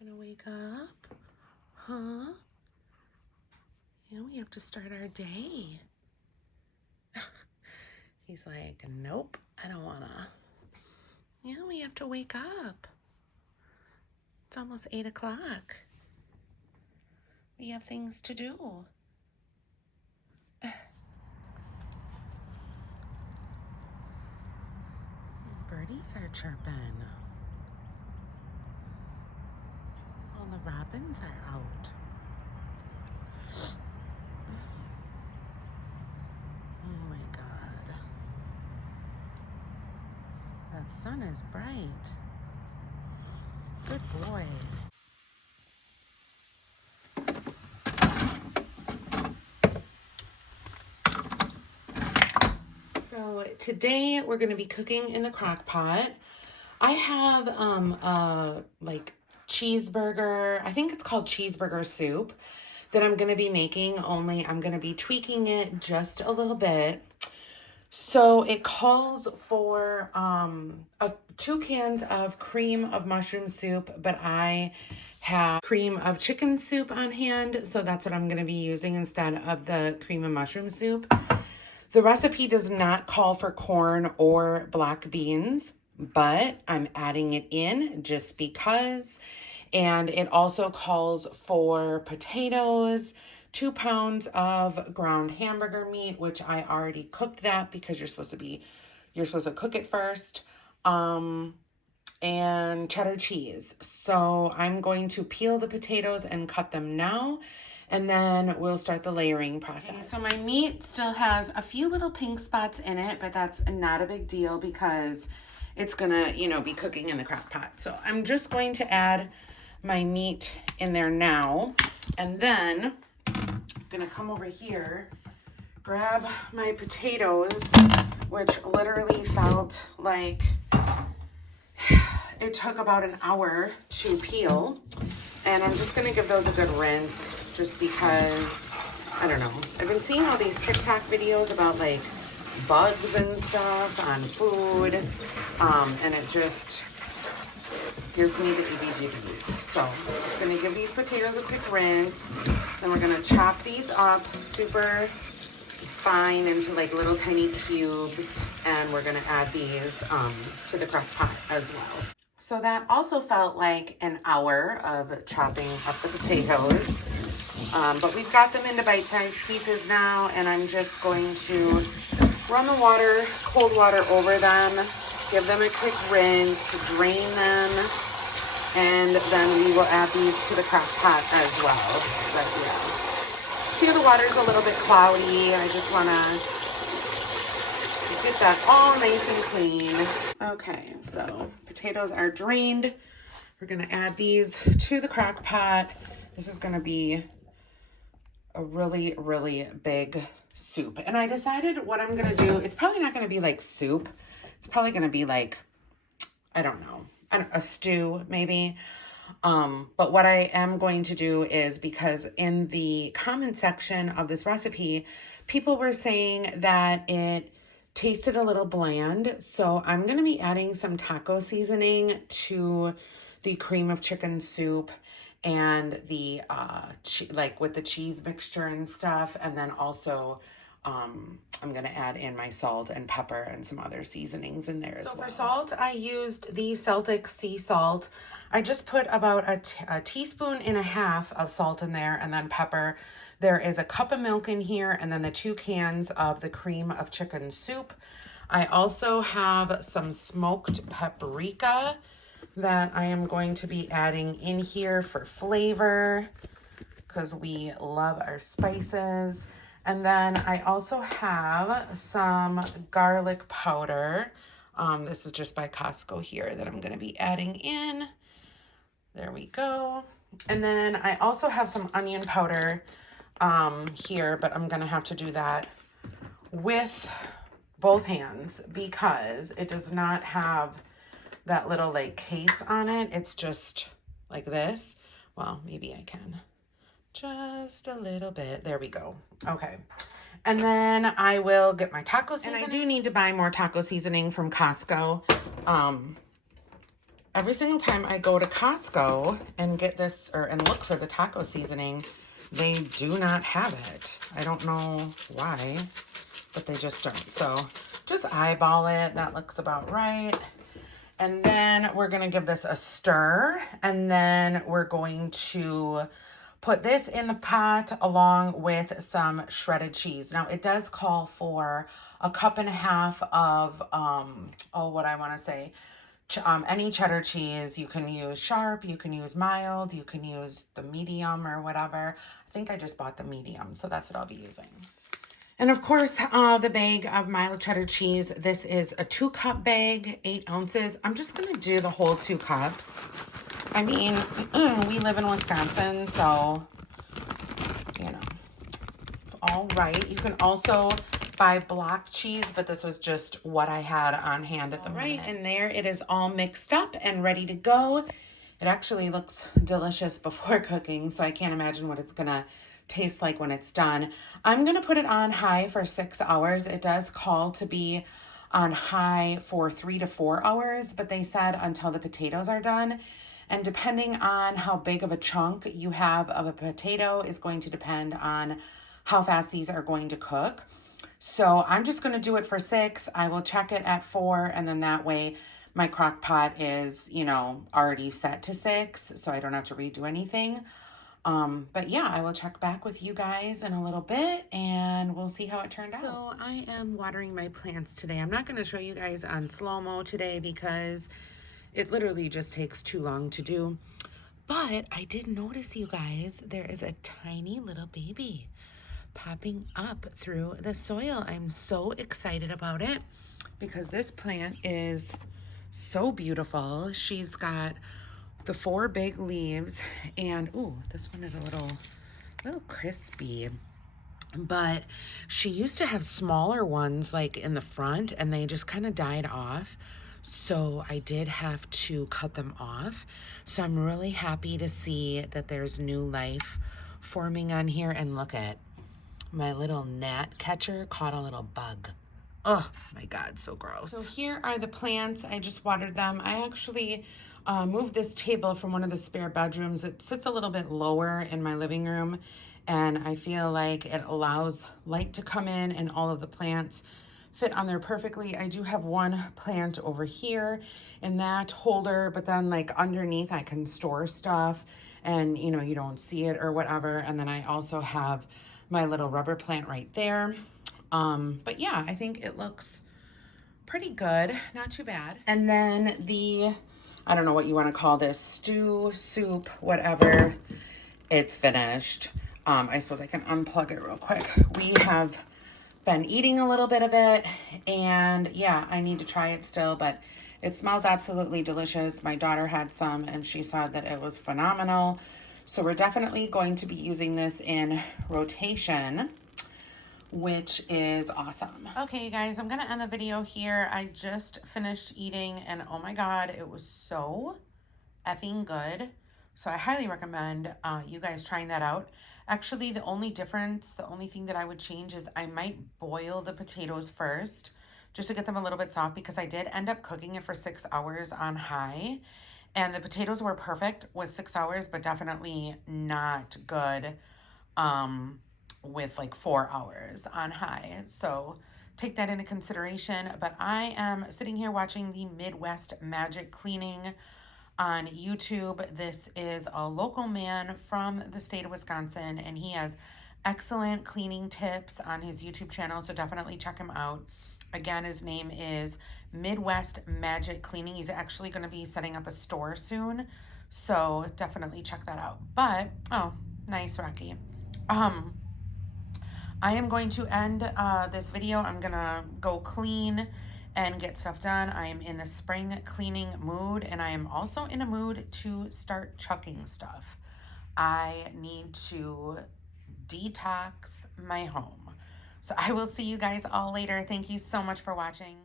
Gonna wake up? Huh? Yeah, we have to start our day. He's like, nope, I don't wanna. Yeah, we have to wake up. It's almost 8 o'clock. We have things to do. Birdies are chirping. All the robins are out. Oh my God. That sun is bright. Good boy. So today we're going to be cooking in the crock pot. I have like cheeseburger, I think it's called cheeseburger soup that I'm going to be making, only I'm going to be tweaking it just a little bit. So it calls for 2 cans of cream of mushroom soup, but I have cream of chicken soup on hand, so that's what I'm going to be using instead of the cream of mushroom soup. The recipe does not call for corn or black beans, but I'm adding it in just because. And it also calls for potatoes, 2 pounds of ground hamburger meat, which I already cooked that because you're supposed to cook it first. And cheddar cheese. So I'm going to peel the potatoes and cut them now, and then we'll start the layering process. Okay, so my meat still has a few little pink spots in it, but that's not a big deal because it's gonna, be cooking in the crock pot. So I'm just going to add my meat in there now, and then I'm gonna come over here, grab my potatoes, which literally felt like it took about an hour to peel, and I'm just gonna give those a good rinse just because, I don't know, I've been seeing all these TikTok videos about like bugs and stuff on food, and it just gives me the EBGBs. So I'm just gonna give these potatoes a quick rinse, then we're gonna chop these up super fine into like little tiny cubes, and we're gonna add these to the crock pot as well. So that also felt like an hour of chopping up the potatoes, but we've got them into bite-sized pieces now, and I'm just going to run the water, cold water over them, give them a quick rinse, drain them, and then we will add these to the crock pot as well. But yeah, see, the water's a little bit cloudy. I just want to get that all nice and clean. Okay, so potatoes are drained. We're gonna add these to the crock pot. This is gonna be a really, really big soup. And I decided what I'm gonna do, it's probably not gonna be like soup. It's probably gonna be like, I don't know, a stew maybe. But what I am going to do is, because in the comment section of this recipe, people were saying that it tasted a little bland, so I'm going to be adding some taco seasoning to the cream of chicken soup and the like with the cheese mixture and stuff, and then also I'm going to add in my salt and pepper and some other seasonings in there as well. So for salt, I used the Celtic sea salt. I just put about a teaspoon and a half of salt in there, and then pepper. There is a cup of milk in here, and then the 2 cans of the cream of chicken soup. I also have some smoked paprika that I am going to be adding in here for flavor because we love our spices. And then I also have some garlic powder. This is just by Costco here that I'm going to be adding in. There we go. And then I also have some onion powder here, but I'm going to have to do that with both hands because it does not have that little like case on it. It's just like this. Well, maybe I can. Just a little bit. There we go. Okay. And then I will get my taco seasoning. And I do need to buy more taco seasoning from Costco. every single time I go to Costco and get this and look for the taco seasoning, they do not have it. I don't know why, but they just don't. So just eyeball it. That looks about right. And then we're going to give this a stir, and then we're going to put this in the pot along with some shredded cheese. Now, it does call for a cup and a half of, any cheddar cheese. You can use sharp, you can use mild, you can use the medium or whatever. I think I just bought the medium, so that's what I'll be using. And of course, the bag of mild cheddar cheese. This is a 2-cup bag, 8 ounces. I'm just going to do the whole 2 cups. I mean, we live in Wisconsin, so, you know, it's all right. You can also buy block cheese, but this was just what I had on hand at the moment. And there it is all mixed up and ready to go. It actually looks delicious before cooking, so I can't imagine what it's going to taste like when it's done. I'm going to put it on high for 6 hours. It does call to be on high for 3 to 4 hours, but they said until the potatoes are done. And depending on how big of a chunk you have of a potato is going to depend on how fast these are going to cook. So I'm just going to do it for 6. I will check it at 4, and then that way my crock pot is, you know, already set to 6, so I don't have to redo anything. But yeah, I will check back with you guys in a little bit, and we'll see how it turned out. So I am watering my plants today. I'm not going to show you guys on slow-mo today because it literally just takes too long to do. But I did notice, you guys, there is a tiny little baby popping up through the soil. I'm so excited about it because this plant is so beautiful. She's got the 4 big leaves, and ooh, this one is a little crispy. But she used to have smaller ones like in the front, and they just kind of died off. So I did have to cut them off. So I'm really happy to see that there's new life forming on here. And look at my little gnat catcher caught a little bug. Oh my God, so gross. So here are the plants. I just watered them. I actually moved this table from one of the spare bedrooms. It sits a little bit lower in my living room, and I feel like it allows light to come in and all of the plants fit on there perfectly. I do have one plant over here in that holder, but then like underneath I can store stuff and, you know, you don't see it or whatever. And then I also have my little rubber plant right there. But yeah, I think it looks pretty good, not too bad. And then the, I don't know what you want to call this, stew, soup, whatever, it's finished. I suppose I can unplug it real quick. We have been eating a little bit of it, and yeah, I need to try it still, but it smells absolutely delicious. My daughter had some and she said that it was phenomenal. So we're definitely going to be using this in rotation, which is awesome. Okay, you guys, I'm gonna end the video here. I just finished eating, and oh my God, it was so effing good. So I highly recommend you guys trying that out. Actually, the only thing that I would change is I might boil the potatoes first just to get them a little bit soft, because I did end up cooking it for 6 hours on high, and the potatoes were perfect with 6 hours, but definitely not good with like 4 hours on high. So take that into consideration. But I am sitting here watching the Midwest Magic Cleaning on YouTube. This is a local man from the state of Wisconsin, and he has excellent cleaning tips on his YouTube channel, so definitely check him out. Again, his name is Midwest Magic Cleaning. He's actually going to be setting up a store soon, so definitely check that out. But, oh, nice, Rocky. I am going to end this video. I'm going to go clean and get stuff done. I am in the spring cleaning mood, and I am also in a mood to start chucking stuff. I need to detox my home. So I will see you guys all later. Thank you so much for watching.